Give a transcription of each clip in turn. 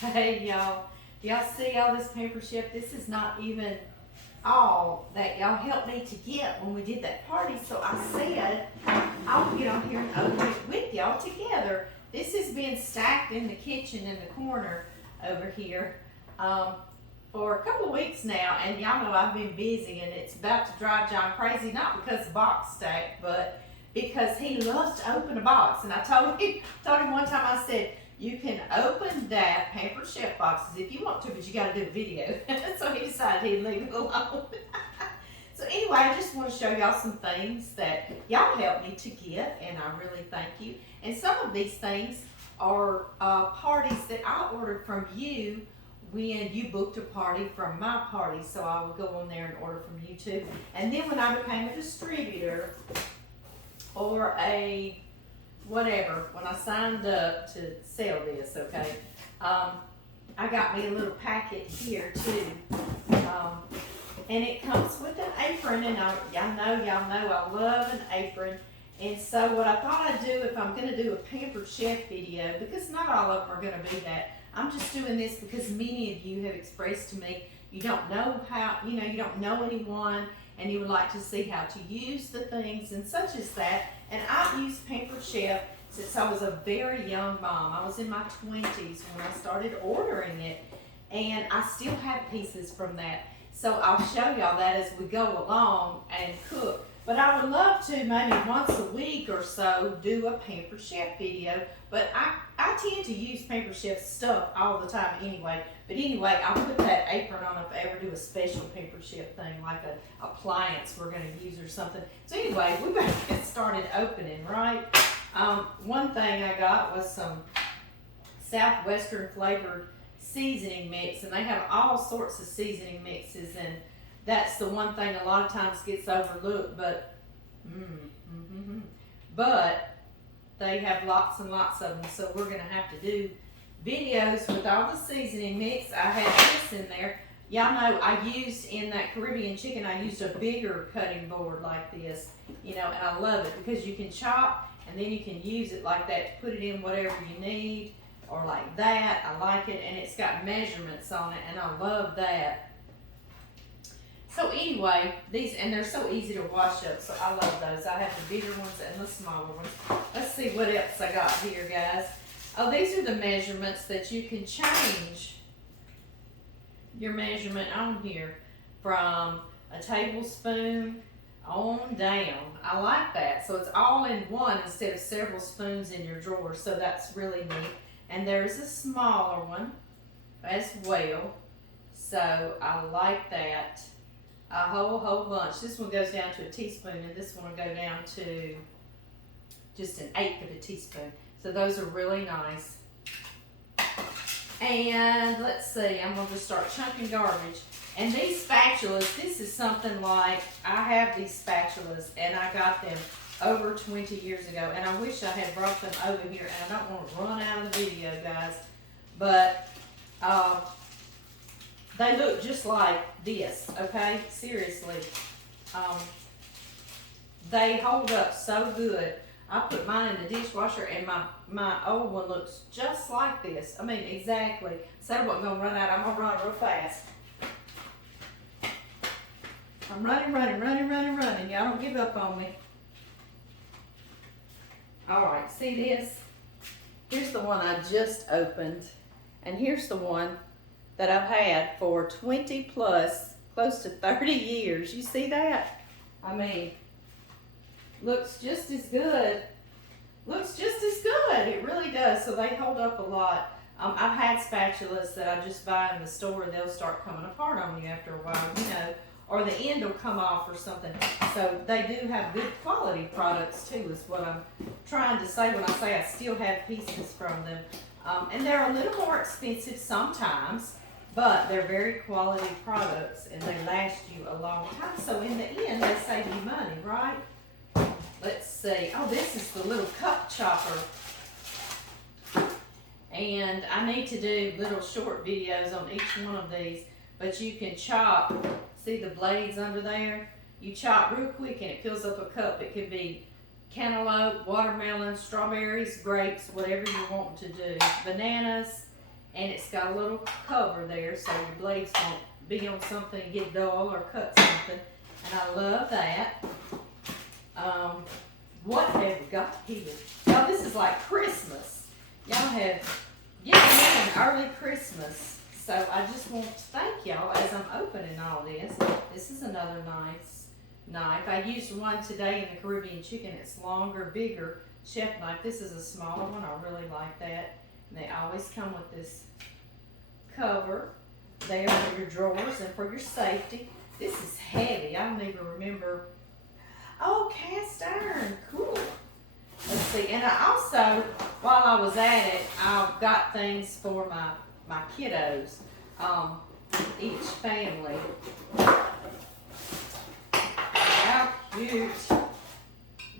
Hey y'all, y'all see all this Pampered Chef? This is not even all that y'all helped me to get when we did that party. So I said I'll get on here and open it with y'all together. This has been stacked in the kitchen in the corner over here for a couple of weeks now, and y'all know I've been busy and it's about to drive John crazy, not because the box stacked, but because he loves to open a box. And I told him one time, I said, you can open that Pampered Chef boxes if you want to, but you got to do a video. So he decided he'd leave it alone. So anyway, I just want to show y'all some things that y'all helped me to get, and I really thank you. And some of these things are parties that I ordered from you when you booked a party from my party. So I would go on there and order from you too. And then when I became a distributor or a whatever, when I signed up to sell this, okay, I got me a little packet here too, and it comes with an apron, and y'all know I love an apron. And so what I thought I'd do, if I'm going to do a Pampered Chef video, because not all of them are going to be that, I'm just doing this because many of you have expressed to me you don't know how, you don't know anyone, and you would like to see how to use the things and such as that. And I've used Pampered Chef since I was a very young mom. I was in my 20s when I started ordering it, and I still have pieces from that. So I'll show y'all that as we go along and cook. But I would love to maybe once a week or so do a Pampered Chef video. But I tend to use Pampered Chef stuff all the time anyway. But anyway, I'll put that apron on if I ever do a special Pampered Chef thing, like an appliance we're going to use or something. So anyway, we better get started opening, right? One thing I got was some Southwestern flavored seasoning mix, and they have all sorts of seasoning mixes, and that's the one thing a lot of times gets overlooked, but but they have lots and lots of them, so we're going to have to do videos with all the seasoning mix. I had this in there. Y'all know I used in that Caribbean chicken, I used a bigger cutting board like this, and I love it because you can chop and then you can use it like that to put it in whatever you need, or like that. I like it, and it's got measurements on it, and I love that. So anyway, and they're so easy to wash up, so I love those. I have the bigger ones and the smaller ones. Let's see what else I got here, guys. Oh, these are the measurements that you can change your measurement on here from a tablespoon on down. I like that. So it's all in one instead of several spoons in your drawer, so that's really neat. And there's a smaller one as well, so I like that. A whole bunch. This one goes down to a teaspoon, and this one will go down to just an eighth of a teaspoon. So those are really nice. And let's see, I'm going to start chunking garbage. And these spatulas, this is something like, I have these spatulas, and I got them over 20 years ago, and I wish I had brought them over here, and I don't want to run out of the video, guys, but they look just like this, okay? Seriously. They hold up so good. I put mine in the dishwasher, and my old one looks just like this. I mean, exactly. Said I wasn't going to run out. I'm going to run real fast. I'm running. Y'all don't give up on me. All right, see this? Here's the one I just opened, and here's the one that I've had for 20 plus, close to 30 years. You see that? I mean, looks just as good. Looks just as good. It really does. So they hold up a lot. I've had spatulas that I just buy in the store, and they'll start coming apart on you after a while, or the end will come off or something. So they do have good quality products too, is what I'm trying to say when I say I still have pieces from them. And they're a little more expensive sometimes, but they're very quality products, and they last you a long time. So in the end, they save you money, right? Let's see. Oh, this is the little cup chopper. And I need to do little short videos on each one of these, but you can chop. See the blades under there? You chop real quick and it fills up a cup. It could be cantaloupe, watermelon, strawberries, grapes, whatever you want to do. Bananas, and it's got a little cover there so your blades won't be on something and get dull or cut something. And I love that. What have we got here? Y'all, this is like Christmas. Y'all have given me an early Christmas. So I just want to thank y'all as I'm opening all this. This is another nice knife. I used one today in the Caribbean chicken. It's longer, bigger chef knife. This is a smaller one. I really like that. And they always come with this cover there for your drawers and for your safety. This is heavy. I don't even remember. Oh, cast iron. Cool. Let's see. And I also, while I was at it, I got things for my kiddos, each family. How cute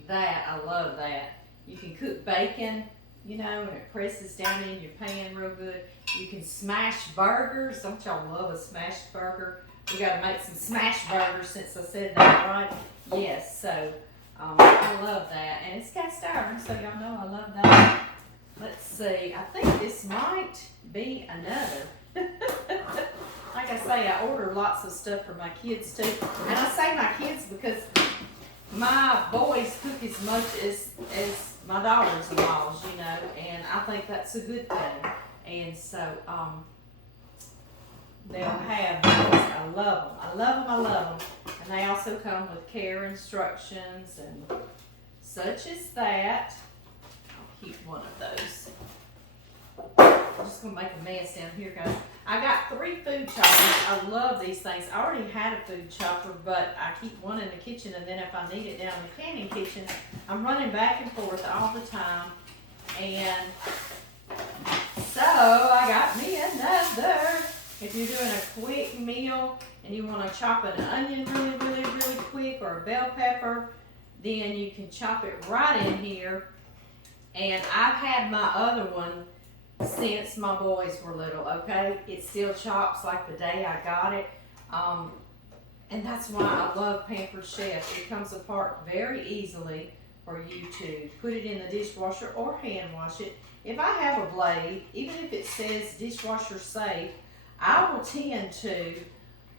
that. I love that. You can cook bacon, you know, and it presses down in your pan real good. You can smash burgers. Don't y'all love a smashed burger? We got to make some smash burgers since I said that, right? Yes, so I love that. And it's cast iron, so y'all know I love that. Let's see. I think this might be another. Like I say, I order lots of stuff for my kids too. And I say my kids because my boys cook as much as my daughters-in-laws, you know, and I think that's a good thing. And so, they'll have these. I love them. I love them. I love them. And they also come with care instructions and such as that. I'll keep one of those. I'm just going to make a mess down here, guys. I got 3 food choppers. I love these things. I already had a food chopper, but I keep one in the kitchen, and then if I need it down in the canning kitchen, I'm running back and forth all the time. And so I got me another. If you're doing a quick meal and you want to chop an onion really quick, or a bell pepper, then you can chop it right in here. And I've had my other one since my boys were little, okay? It still chops like the day I got it. And that's why I love Pampered Chef. It comes apart very easily for you to put it in the dishwasher or hand wash it. If I have a blade, even if it says dishwasher safe, I will tend to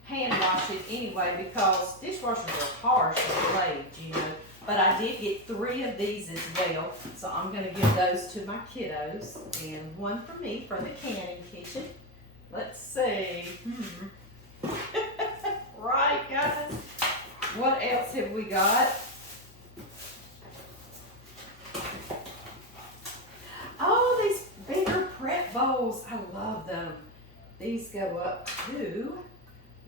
hand wash it anyway because dishwashers are harsh with blades, you know. But I did get 3 of these as well, so I'm going to give those to my kiddos and one for me for the canning kitchen. Let's see. Right, guys? What else have we got? Oh, these bigger prep bowls. I love them. These go up to,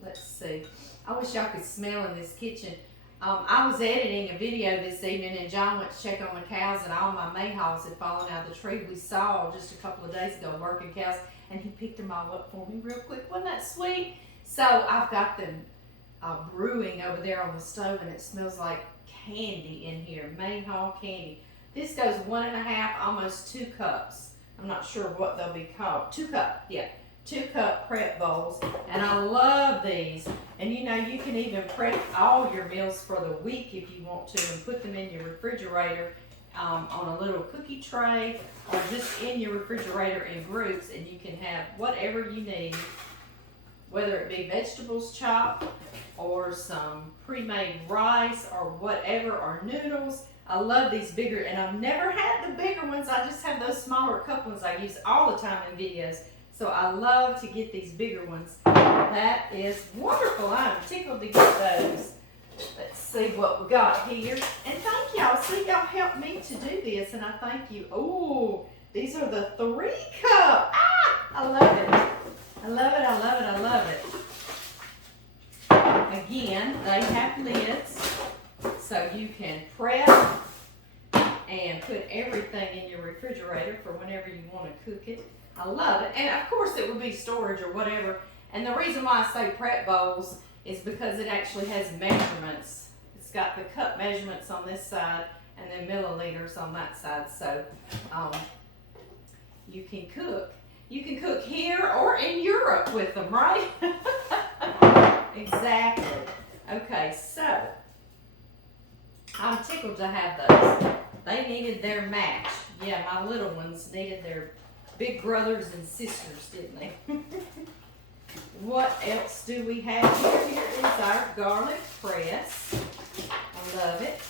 let's see. I wish y'all could smell in this kitchen. I was editing a video this evening, and John went to check on the cows, and all my mayhaws had fallen out of the tree we saw just a couple of days ago working cows, and he picked them all up for me real quick. Wasn't that sweet? So I've got them brewing over there on the stove, and it smells like candy in here, mayhaw candy. This goes 1.5, almost 2 cups. I'm not sure what they'll be called. 2 cup, yeah. 2 cup prep bowls, and I love these. And you know, you can even prep all your meals for the week if you want to, and put them in your refrigerator on a little cookie tray, or just in your refrigerator in groups, and you can have whatever you need, whether it be vegetables chopped or some pre-made rice or whatever, or noodles. I love these bigger, and I've never had the bigger ones. I just have those smaller cup ones I use all the time in videos. So I love to get these bigger ones. That is wonderful. I'm tickled to get those. Let's see what we got here. And thank y'all. See, y'all helped me to do this, and I thank you. Oh, these are the 3 cup. Ah, I love it. I love it. I love it. I love it. Again, they have lids, so you can prep and put everything in your refrigerator for whenever you want to cook it. I love it. And of course it would be storage or whatever. And the reason why I say prep bowls is because it actually has measurements. It's got the cup measurements on this side and then milliliters on that side. So you can cook. You can cook here or in Europe with them, right? Exactly. Okay, so I'm tickled to have those. They needed their match. Yeah, my little ones needed their big brothers and sisters, didn't they? What else do we have here? Here is our garlic press. I love it.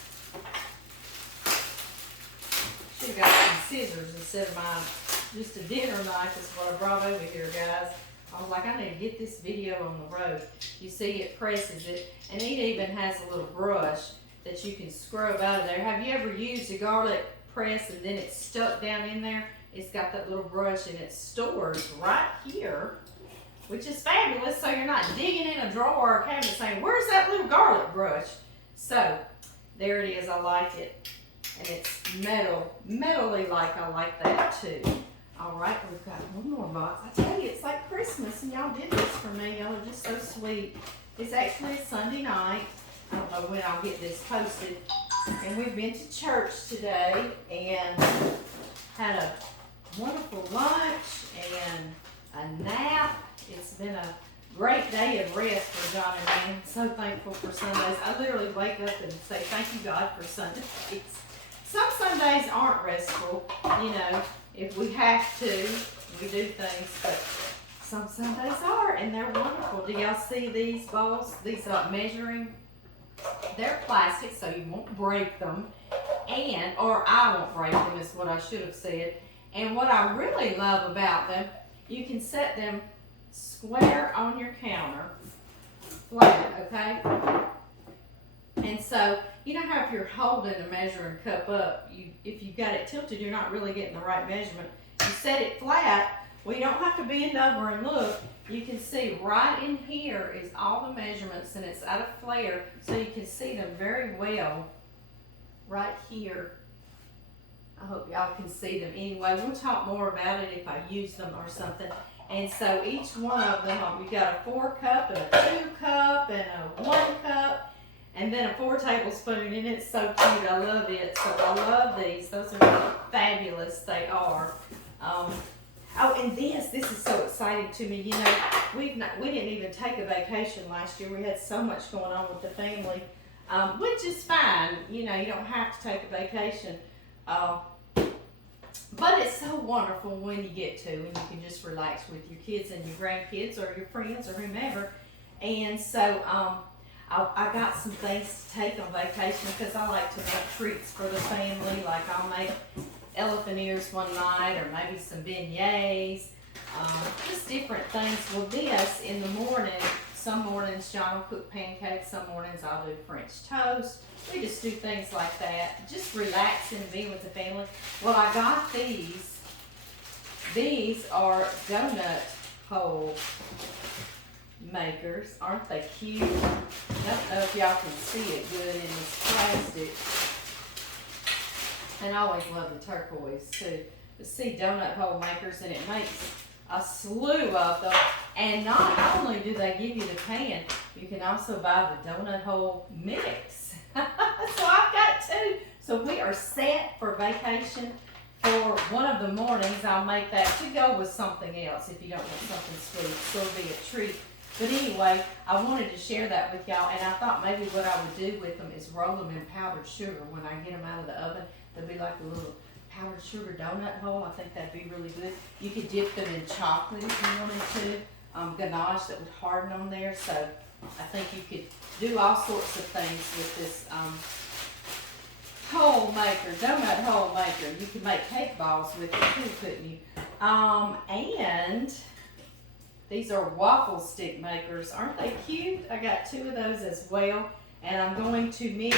Should have got some scissors instead of just a dinner knife is what I brought over here, guys. I was like, I need to get this video on the road. You see it presses it, and it even has a little brush that you can scrub out of there. Have you ever used a garlic press and then it's stuck down in there? It's got that little brush and it stores right here, which is fabulous, so you're not digging in a drawer or a cabinet saying, where's that little garlic brush? So, there it is, I like it. And it's metally like I like that too. All right, we've got one more box. I tell you, it's like Christmas, and y'all did this for me. Y'all are just so sweet. It's actually a Sunday night. I don't know when I'll get this posted. And we've been to church today and had a wonderful lunch and a nap. It's been a great day of rest for John and me. I'm so thankful for Sundays. I literally wake up and say, thank you, God, for Sundays. Some Sundays aren't restful, you know. If we have to, we do things, but some Sundays are, and they're wonderful. Do y'all see these bowls? These measuring, they're plastic, so you won't break them, or I won't break them is what I should have said. And what I really love about them, you can set them square on your counter, flat, okay? And so, you know how if you're holding a measuring cup up, if you've got it tilted, you're not really getting the right measurement. You set it flat, well, you don't have to bend over and look. You can see right in here is all the measurements, and it's out of flare, so you can see them very well right here. I hope y'all can see them. Anyway, we'll talk more about it if I use them or something. And so each one of them, we've got a 4 cup and a 2 cup and a 1 cup. And then a 4 tablespoon, and it's so cute. I love it. So I love these. Those are fabulous. They are. Oh, and this is so exciting to me. You know, we didn't even take a vacation last year. We had so much going on with the family, which is fine. You know, you don't have to take a vacation. But it's so wonderful when you get to, and you can just relax with your kids and your grandkids or your friends or whomever. And so, I got some things to take on vacation because I like to make treats for the family. Like I'll make elephant ears one night, or maybe some beignets, just different things. Well, this in the morning, some mornings John will cook pancakes, some mornings I'll do French toast. We just do things like that, just relaxing and being with the family. Well, I got these. These are donut hole makers. Aren't they cute? I don't know if y'all can see it good in this plastic. And I always love the turquoise too. But see, donut hole makers, and it makes a slew of them. And not only do they give you the pan, you can also buy the donut hole mix. So I've got 2. So we are set for vacation. For one of the mornings, I'll make that to go with something else if you don't want something sweet. So it'll be a treat. But anyway, I wanted to share that with y'all, and I thought maybe what I would do with them is roll them in powdered sugar when I get them out of the oven. They'll be like a little powdered sugar donut hole. I think that'd be really good. You could dip them in chocolate if you wanted to. Ganache that would harden on there. So I think you could do all sorts of things with this hole maker, donut hole maker. You could make cake balls with it too, couldn't you? And these are waffle stick makers. Aren't they cute? I got 2 of those as well. And I'm going to mix,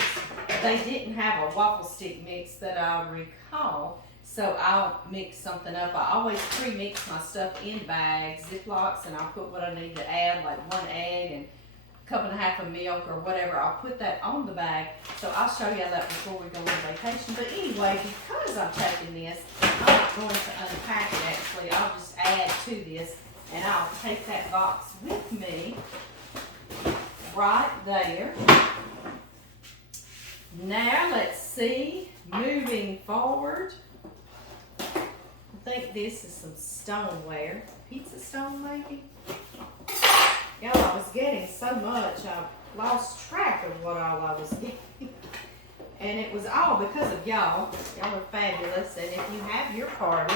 they didn't have a waffle stick mix that I recall, so I'll mix something up. I always pre-mix my stuff in bags, Ziplocs, and I'll put what I need to add, like 1 egg and a cup and a half of milk or whatever. I'll put that on the bag, so I'll show you that before we go on vacation. But anyway, because I'm taking this, I'm not going to unpack it actually. I'll just add to this, and I'll take that box with me right there. Now let's see, moving forward, I think this is some stoneware, pizza stone maybe. Y'all, I was getting so much, I lost track of what all I was getting. And it was all because of y'all. Y'all are fabulous, and if you have your party,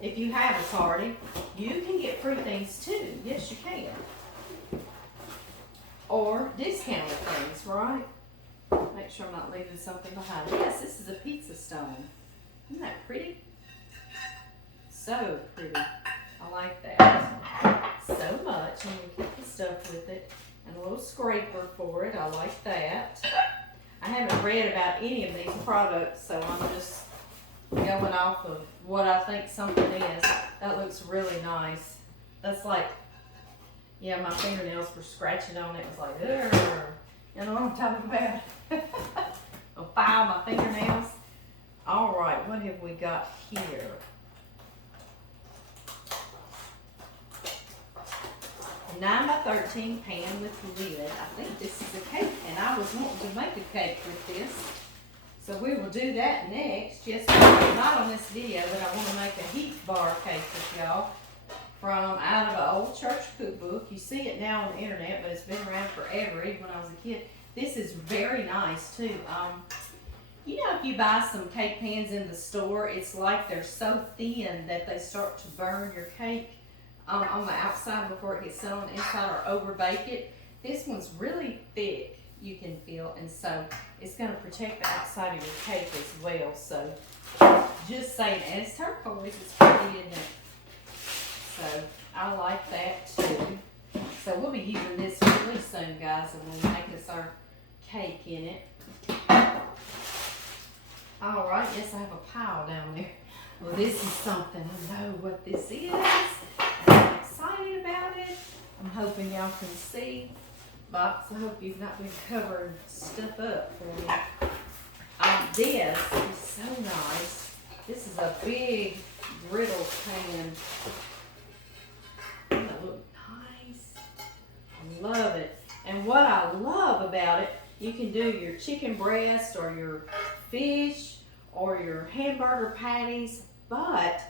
if you have a party, you can get free things too. Yes, you can. Or discounted things, right? Make sure I'm not leaving something behind. Yes, this is a pizza stone. Isn't that pretty? So pretty. I like that so much. I'm going to keep the stuff with it. And a little scraper for it. I like that. I haven't read about any of these products, so I'm just going off of what I think something is. That looks really nice. That's like, yeah, my fingernails were scratching on it. It was like, ugh. You know what I'm talking about? I'll file my fingernails. All right, what have we got here? A 9 by 13 pan with lid. I think this is a cake, and I was wanting to make a cake with this. So we will do that next. Yes, not on this video, but I want to make a heat bar cake with y'all from out of an old church cookbook. You see it now on the internet, but it's been around forever, even when I was a kid. This is very nice too. You know, if you buy some cake pans in the store, it's like they're so thin that they start to burn your cake on the outside before it gets set on the inside, or over bake it. This one's really thick, you can feel, and so it's going to protect the outside of your cake as well. So just saying, and it's turquoise, it's pretty, isn't it? So I like that too. So we'll be using this really soon, guys, and we'll make us our cake in it. All right, yes, I have a pile down there. Well, this is something. I know what this is. I'm excited about it. I'm hoping y'all can see. Box, I hope you've not been covering stuff up for me. This is so nice. This is a big griddle pan. Doesn't it look nice? I love it. And what I love about it, you can do your chicken breast or your fish or your hamburger patties, but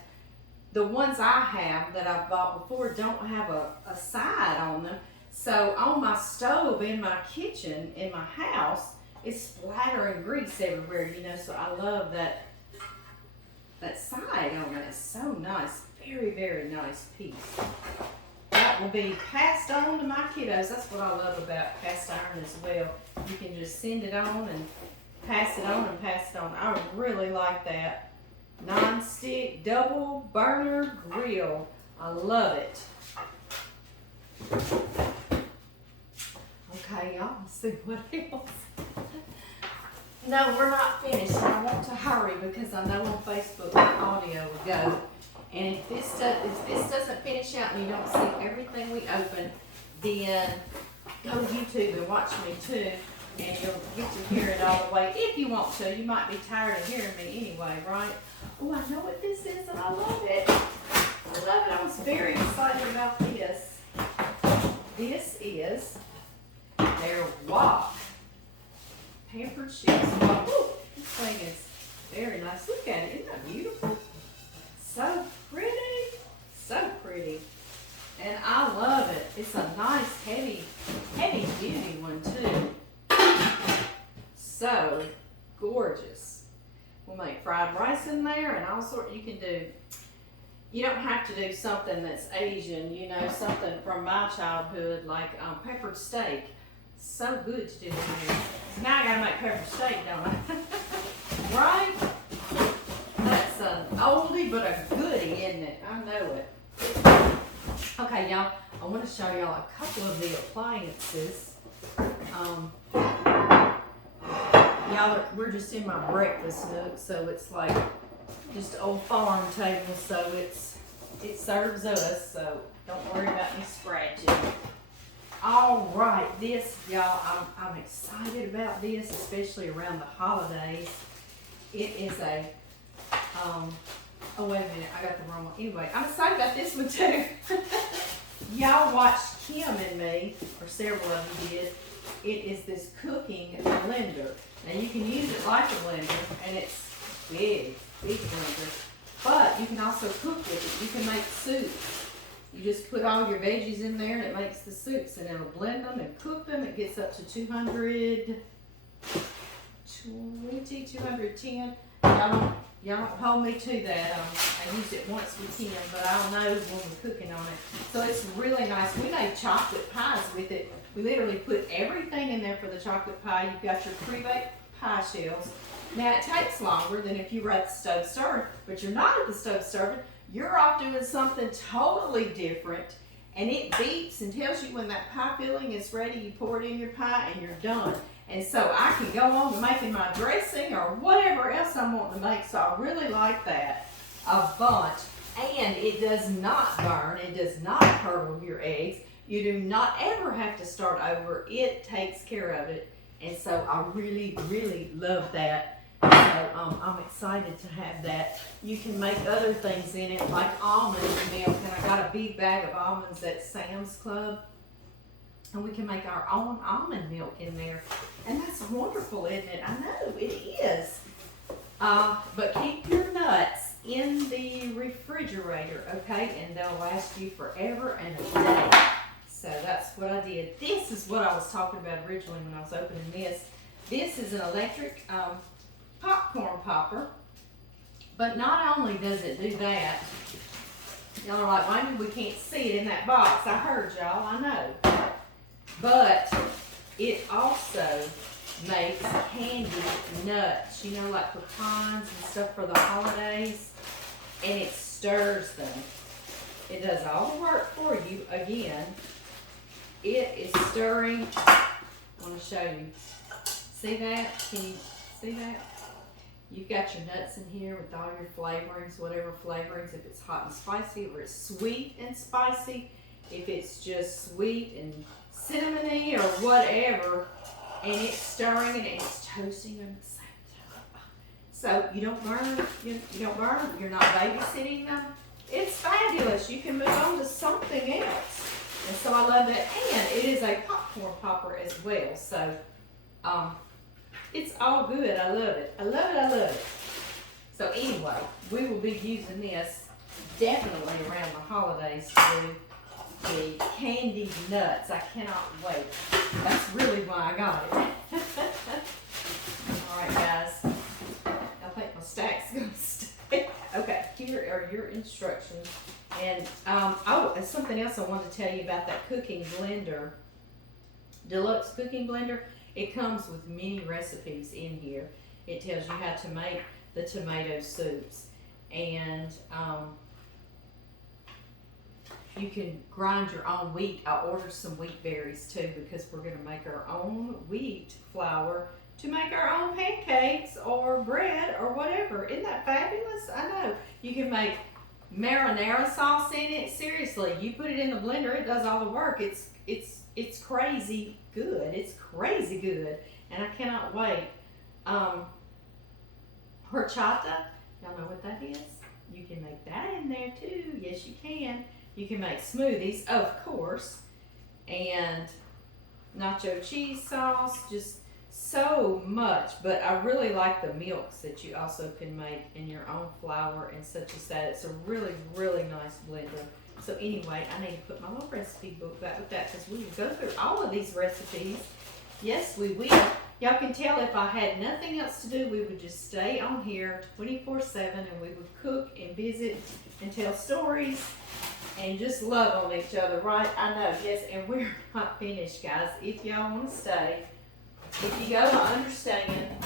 the ones I have that I've bought before don't have a side on them. So on my stove in my kitchen, in my house, it's splattering grease everywhere, you know, so I love that side on it. It's so nice. Very, very nice piece. That will be passed on to my kiddos. That's what I love about cast iron as well. You can just send it on and pass it on and pass it on. I really like that. Non-stick double burner grill. I love it. Okay, y'all, let's see what else. No, we're not finished. I want to hurry because I know on Facebook the audio will go. And if this doesn't finish out and you don't see everything we open, then go YouTube and watch me too, and you'll get to hear it all the way. If you want to, you might be tired of hearing me anyway, right? Oh, I know what this is, and I love it. I love it. I was very excited about this. This is their wok. Pampered Chef wok. Ooh, this thing is very nice. Look at it. Isn't that beautiful? So pretty. So pretty. And I love it. It's a nice, heavy duty one too. So gorgeous. We'll make fried rice in there and all sorts. You can do, you don't have to do something that's Asian, you know, something from my childhood like peppered steak. So good to do in here. So now I gotta make peppered steak, don't I? Right? That's an oldie but a goodie, isn't it? I know it. Okay, y'all, I want to show y'all a couple of the appliances. Y'all, we're just in my breakfast nook, so it's like just an old farm table, so it serves us, so don't worry about me scratching. All right, this, y'all, I'm excited about this, especially around the holidays. It is a, oh wait a minute, I got the wrong one. Anyway, I'm excited about this one too. Y'all watched Kim and me, or several of you did. It is this cooking blender. Now you can use it like a blender, and it's big blender. But you can also cook with it. You can make soups. You just put all your veggies in there and it makes the soups, and it'll blend them and cook them. It gets up to 220, 210. y'all don't hold me to that. I use it once with him, but I'll know when we're cooking on it. So it's really nice. We made chocolate pies with it. We literally put everything in there for the chocolate pie. You've got your pre-baked pie shells. Now it takes longer than if you were at the stove serving, but you're not at the stove serving. You're off doing something totally different, and it beeps and tells you when that pie filling is ready. You pour it in your pie and you're done. And so I can go on to making my dressing or whatever else I'm wanting to make. So I really like that a bunch. And it does not burn. It does not curdle your eggs. You do not ever have to start over. It takes care of it. And so I really, really love that. So I'm excited to have that. You can make other things in it, like almond milk. And I got a big bag of almonds at Sam's Club. And we can make our own almond milk in there. And that's wonderful, isn't it? I know, it is. But keep your nuts in the refrigerator, okay? And they'll last you forever and a day. So that's what I did. This is what I was talking about originally when I was opening this. This is an electric popcorn popper. But not only does it do that, y'all are like, why we can't see it in that box? I heard y'all, I know. But it also makes candy nuts, you know, like pecans and stuff for the holidays, and it stirs them. It does all the work for you. Again, it is stirring. I want to show you. See that? Can you see that? You've got your nuts in here with all your flavorings, whatever flavorings, if it's hot and spicy, or it's sweet and spicy, if it's just sweet and cinnamony or whatever, and it's stirring and it's toasting at the same time. So you don't burn, you don't burn them, you're not babysitting them. It's fabulous. You can move on to something else. And so I love that. And it is a popcorn popper as well. So it's all good. I love it. I love it. I love it. So anyway, we will be using this definitely around the holidays to do the candied nuts. I cannot wait. That's really why I got it. All right, guys. I think my stack's gonna stay. Okay, here are your instructions. And oh, and something else I wanted to tell you about that cooking blender, deluxe cooking blender. It comes with many recipes in here. It tells you how to make the tomato soups, and you can grind your own wheat. I ordered some wheat berries too, because we're going to make our own wheat flour to make our own pancakes or bread or whatever. Isn't that fabulous? I know. You can make marinara sauce in it. Seriously, you put it in the blender, it does all the work. It's crazy good. It's crazy good, and I cannot wait. Horchata, y'all know what that is? You can make that in there too. Yes, you can. You can make smoothies, of course, and nacho cheese sauce, just so much. But I really like the milks that you also can make in your own flour and such as that. It's a really, really nice blender. So anyway, I need to put my little recipe book back with that, because we will go through all of these recipes. Yes, we will. Y'all can tell if I had nothing else to do, we would just stay on here 24/7, and we would cook and visit and tell stories and just love on each other, right? I know, yes, and we're not finished, guys. If y'all want to stay, if you go, I understand.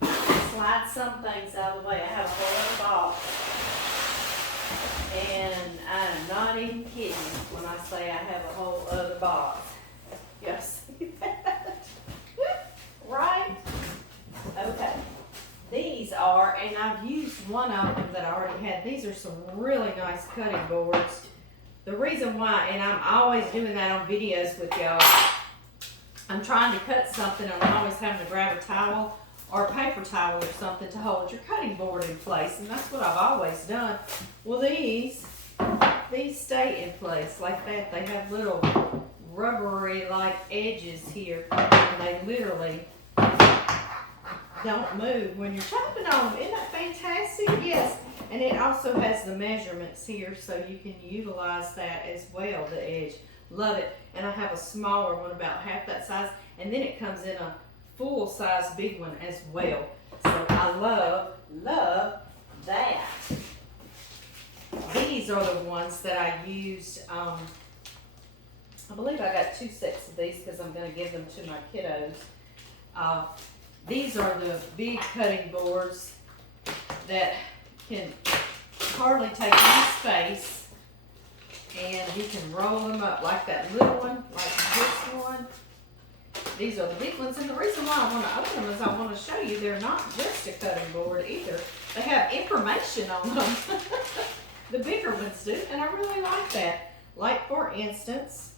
Slide some things out of the way. I have a whole other box. And I'm not even kidding when I say I have a whole other box. Y'all see that? Right? Okay. These are, and I've used one of them that I already had. These are some really nice cutting boards. The reason why, and I'm always doing that on videos with y'all, I'm trying to cut something and I'm always having to grab a towel or a paper towel or something to hold your cutting board in place, and that's what I've always done. Well, these stay in place like that. They have little rubbery like edges here, and they literally don't move when you're chopping on them. Isn't that fantastic? Yes. And it also has the measurements here, so you can utilize that as well, the edge. Love it. And I have a smaller one, about half that size, and then it comes in a full-size big one as well. So I love that. These are the ones that I used. I believe I got 2 sets of these because I'm going to give them to my kiddos. These are the big cutting boards that can hardly take any space, and you can roll them up like that little one, like this one. These are the big ones, and the reason why I want to open them is I want to show you they're not just a cutting board either. They have information on them. The bigger ones do, and I really like that. Like, for instance,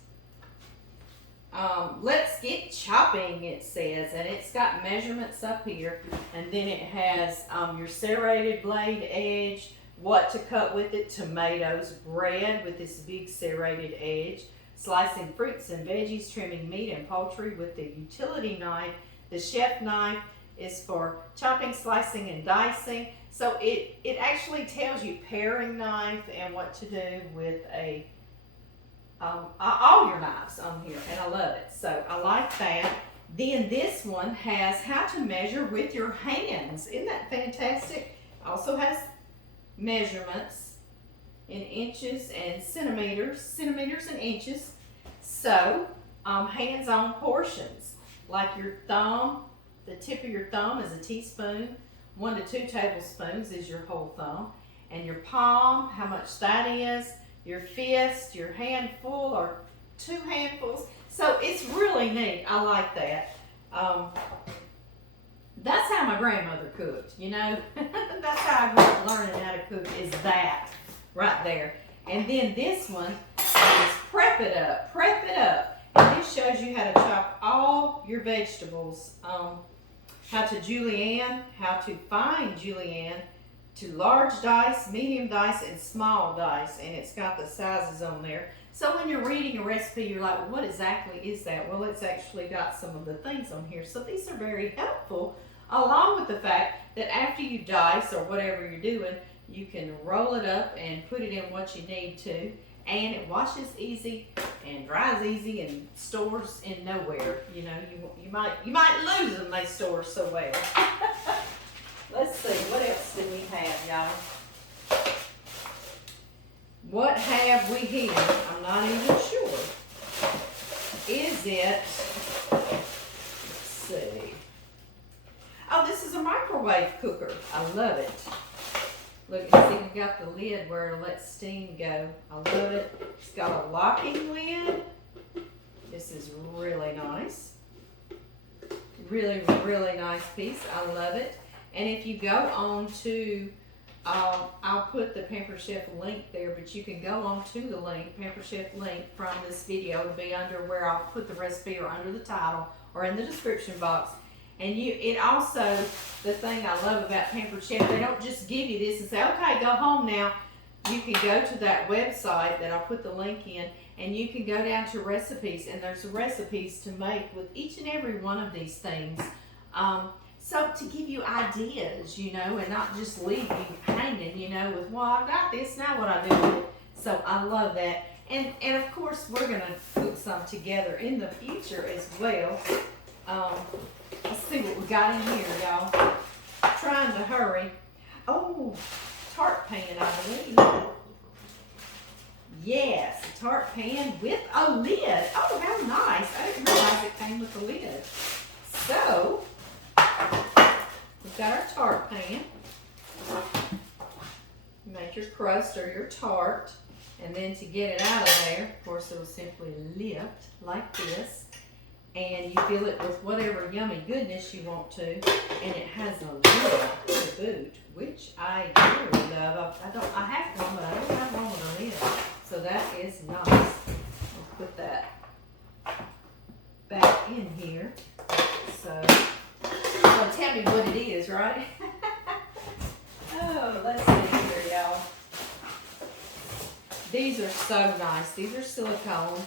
let's get chopping, it says, and it's got measurements up here, and then it has your serrated blade edge, what to cut with it, tomatoes, bread with this big serrated edge, slicing fruits and veggies, trimming meat and poultry with the utility knife. The chef knife is for chopping, slicing, and dicing. So it actually tells you paring knife and what to do with all your knives on here, and I love it. So I like that. Then this one has how to measure with your hands. Isn't that fantastic? Also has measurements in inches and centimeters and inches. So hands-on portions, like your thumb, the tip of your thumb is a teaspoon, 1 to 2 tablespoons is your whole thumb, and your palm, how much that is, your fist, your handful, or 2 handfuls. So it's really neat. I like that. That's how my grandmother cooked, you know. That's how I grew up learning how to cook, is that right there. And then this one is prep it up. And this shows you how to chop all your vegetables. How to julienne, how to fine julienne, to large dice, medium dice, and small dice, and it's got the sizes on there. So when you're reading a recipe, you're like, well, what exactly is that? Well, it's actually got some of the things on here. So these are very helpful, along with the fact that after you dice or whatever you're doing, you can roll it up and put it in what you need to, and it washes easy and dries easy and stores in nowhere. You know, you might lose them. They store so well. Let's see, what else do we have, y'all? What have we here? I'm not even sure. Is it, let's see. Oh, this is a microwave cooker. I love it. Look, you see we got the lid where it lets steam go. I love it. It's got a locking lid. This is really nice. Really, really nice piece. I love it. And if you go on to, I'll put the Pampered Chef link there, but you can go on to the link, Pampered Chef link from this video. It'll be under where I'll put the recipe, or under the title, or in the description box. And it also, the thing I love about Pampered Chef, they don't just give you this and say, okay, go home now. You can go to that website that I'll put the link in, and you can go down to recipes, and there's recipes to make with each and every one of these things. So to give you ideas, you know, and not just leave you hanging, you know, with, well, I got this, now what I do with it. So I love that. And of course, we're going to cook some together in the future as well. Let's see what we got in here, y'all. Trying to hurry. Oh, tart pan, I believe. Yes, a tart pan with a lid. Oh, how nice. I didn't realize it came with a lid. So, we've got our tart pan. Make your crust or your tart. And then to get it out of there, of course, it'll simply lift like this. And you fill it with whatever yummy goodness you want to. And it has a lid to boot, which I really love. I have one, but I don't have one with a lid. So that is nice. I'll put that back in here. So tell me what it is, right? Oh, let's see here, y'all. These are so nice. These are silicone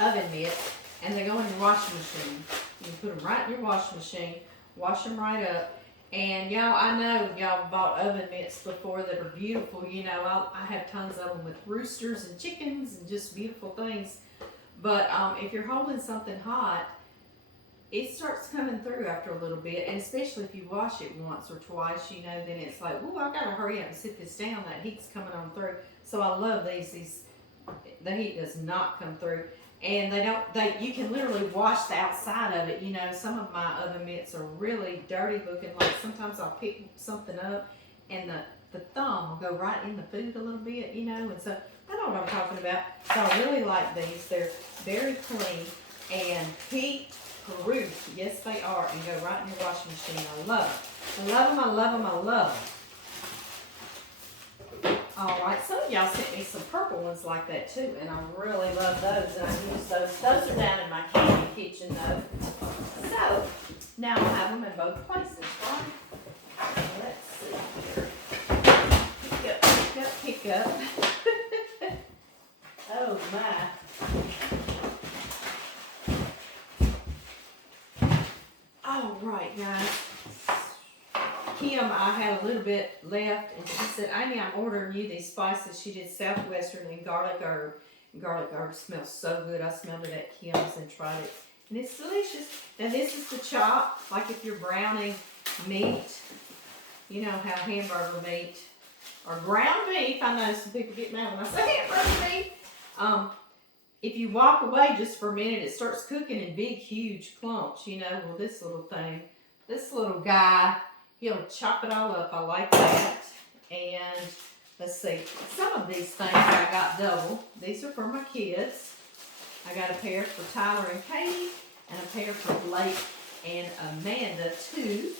oven mitts, and they go in your washing machine. You can put them right in your washing machine, wash them right up. And y'all, I know y'all bought oven mitts before that are beautiful. You know, I have tons of them with roosters and chickens and just beautiful things. But if you're holding something hot, it starts coming through after a little bit, and especially if you wash it once or twice, you know, then it's like, ooh, I gotta hurry up and sit this down. That heat's coming on through. So I love these. The heat does not come through, and you can literally wash the outside of it. You know, some of my oven mitts are really dirty looking. Like sometimes I'll pick something up, and the thumb will go right in the food a little bit, you know, and so I know what I'm talking about. So I really like these. They're very clean and heat proof. Yes, they are, and go right in your washing machine. I love them. I love them. I love them. I love them. All right, some of y'all sent me some purple ones like that too, and I really love those, and I use those. Those are down in my candy kitchen though. So now I have them in both places, right? Let's see here. Pick up. Oh my. All right, guys. Kim, I had a little bit left, and she said, Amy, I'm ordering you these spices. She did Southwestern and garlic herb. Garlic herb smells so good. I smelled it at Kim's and tried it, and it's delicious. Now this is the chop, like if you're browning meat, you know how hamburger meat or ground beef. I know some people get mad when I say hamburger meat. If you walk away just for a minute, it starts cooking in big, huge clumps. You know, well, this little thing, this little guy, he'll chop it all up. I like that. And let's see, some of these things I got double. These are for my kids. I got a pair for Tyler and Katie, and a pair for Blake and Amanda too.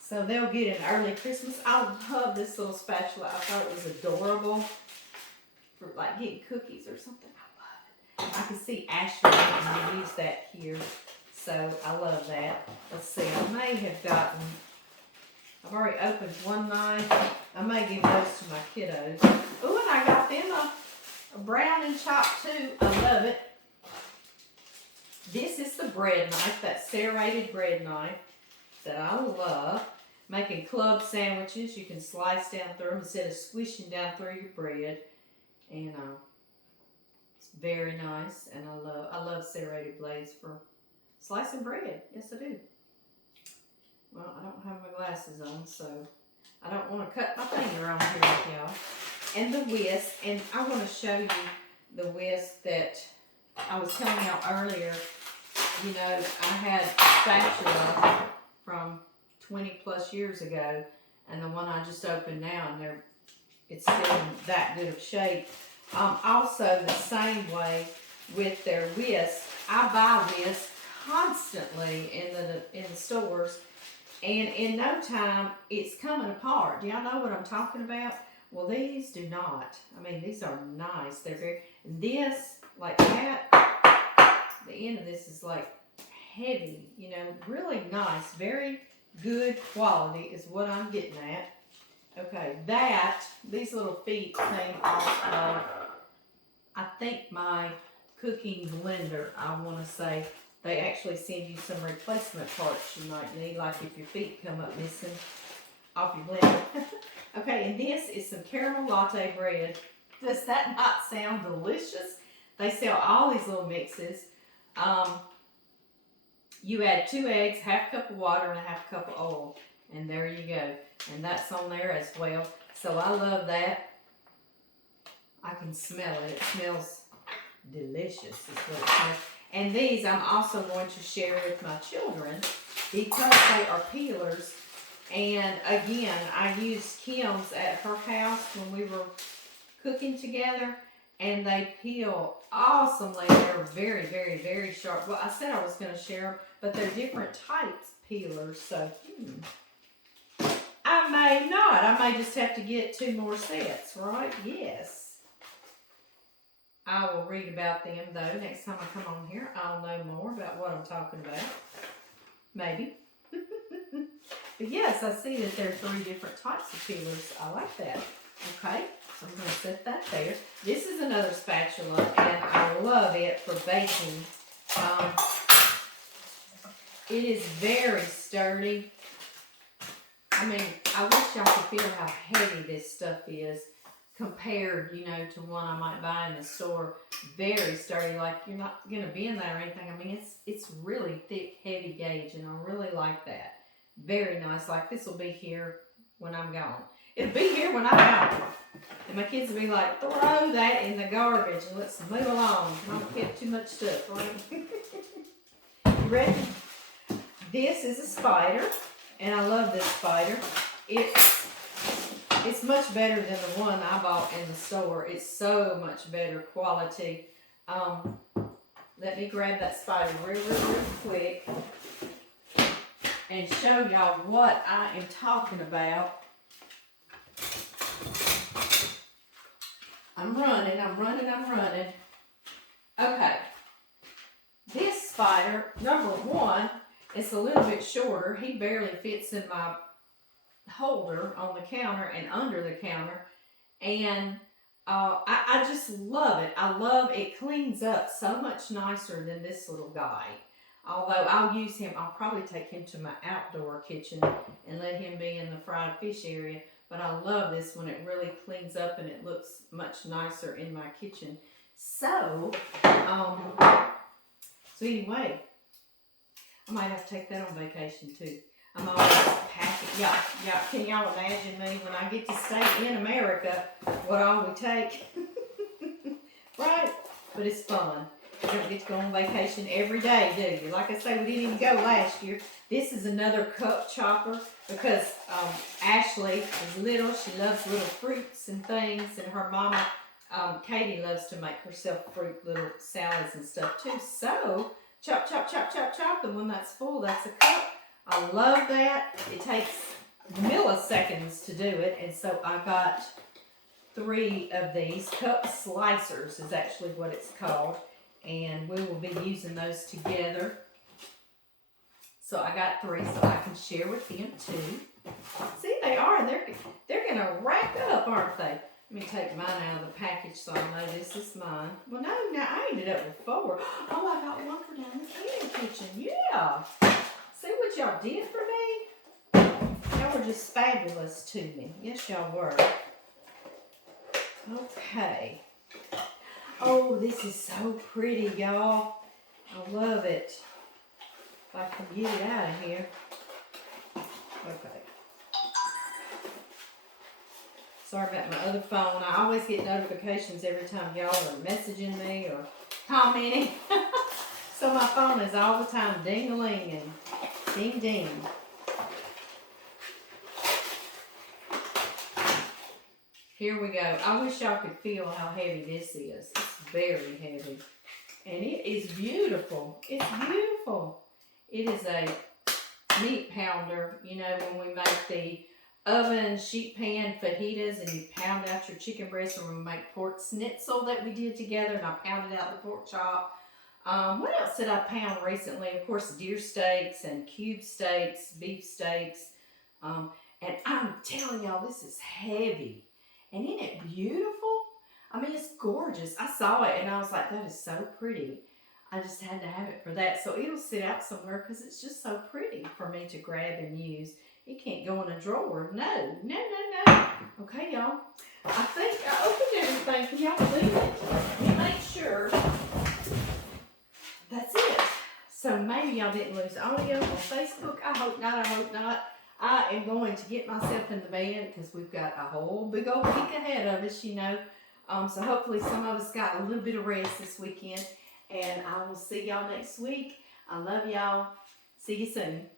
So they'll get an early Christmas. I love this little spatula. I thought it was adorable for like getting cookies or something. I love it. I can see Ashley wanting to use that here. So I love that. Let's see, I may have gotten, I've already opened one knife. I may give those to my kiddos. Oh, and I got them a brown and chopped too. I love it. This is the bread knife, that serrated bread knife that I love. Making club sandwiches, you can slice down through them instead of squishing down through your bread. And it's very nice, and I love serrated blades for slicing bread. Yes, I do. Well, I don't have my glasses on, so I don't want to cut my finger on here with y'all. And the whisk, and I want to show you the whisk that I was telling y'all earlier. You know, I had a spatula from 20 plus years ago, and the one I just opened now, and it's still in that good of shape. Also, the same way with their whisk. I buy whisk constantly in the stores, and in no time, it's coming apart. Do y'all know what I'm talking about? Well, these do not. I mean, these are nice. They're very, this, like that, the end of this is like heavy, you know, really nice, very good quality is what I'm getting at. Okay, these little feet came off of, I think, my cooking blender. I want to say they actually send you some replacement parts you might need, like if your feet come up missing off your blender. Okay, and this is some caramel latte bread. Does that not sound delicious? They sell all these little mixes. You add 2 eggs, half cup of water, and a half cup of oil. And there you go. And that's on there as well. So I love that. I can smell it. It smells delicious is what it smells. And these I'm also going to share with my children because they are peelers. And again, I used Kim's at her house when we were cooking together. And they peel awesomely. They're very, very, very sharp. Well, I said I was going to share them, but they're different types peelers. So, I may not. I may just have to get 2 more sets, right? Yes. I will read about them, though. Next time I come on here, I'll know more about what I'm talking about. Maybe. But yes, I see that there are 3 different types of peelers. I like that. Okay. So I'm going to set that there. This is another spatula, and I love it for baking. It is very sturdy. I mean, I wish y'all could feel how heavy this stuff is, compared, you know, to one I might buy in the store. Very sturdy, like you're not gonna bend that or anything. I mean, it's really thick, heavy gauge, and I really like that. Very nice. Like this will be here when I'm gone. It'll be here when I'm out. And my kids will be like, throw that in the garbage and let's move along. Don't get too much stuff, right? You ready? This is a spider, and I love this spider. It's much better than the one I bought in the store. It's so much better quality. Let me grab that spider real quick and show y'all what I am talking about. I'm running. Okay. This spider, number one, it's a little bit shorter. He barely fits in my holder on the counter and under the counter. And I just love it. I love it. Cleans up so much nicer than this little guy. Although I'll use him, I'll probably take him to my outdoor kitchen and let him be in the fried fish area. But I love this one. It really cleans up and it looks much nicer in my kitchen. So anyway, I might have to take that on vacation too. I'm always packing. Yeah. Can y'all imagine me when I get to stay in America, what all we take? Right? But it's fun. You don't get to go on vacation every day, do you? Like I say, we didn't even go last year. This is another cup chopper because Ashley is little. She loves little fruits and things, and her mama, Katie, loves to make herself fruit little salads and stuff too. So, chop, chop, chop, chop, chop. The one that's full, that's a cup. I love that. It takes milliseconds to do it, and so I got 3 of these. Cup slicers is actually what it's called, and we will be using those together. So I got 3 so I can share with him too. See, they are, and they're gonna rack up, aren't they? Let me take mine out of the package so I know this is mine. Well, no, I ended up with 4. Oh, I got 1 for down the kitchen. Yeah. See what y'all did for me? Y'all were just fabulous to me. Yes, y'all were. Okay. Oh, this is so pretty, y'all. I love it. If I can get it out of here. Okay. Sorry about my other phone. I always get notifications every time y'all are messaging me or commenting. So my phone is all the time ding-a-ling and ding-ding. Here we go. I wish y'all could feel how heavy this is. It's very heavy. And it is beautiful. It's beautiful. It is a meat pounder. You know, when we make the oven sheet pan fajitas and you pound out your chicken breast, or we make pork schnitzel that we did together and I pounded out the pork chop. What else did I pound recently? Of course, deer steaks and cube steaks, beef steaks. And I'm telling y'all, this is heavy. And isn't it beautiful? I mean, it's gorgeous. I saw it and I was like, that is so pretty. I just had to have it for that. So it'll sit out somewhere because it's just so pretty for me to grab and use. It can't go in a drawer. No. Okay, y'all. I think I opened everything. Can y'all believe it? Let me make sure. That's it. So maybe y'all didn't lose audio on Facebook. I hope not. I am going to get myself in the bed because we've got a whole big old week ahead of us, you know. So hopefully some of us got a little bit of rest this weekend. And I will see y'all next week. I love y'all. See you soon.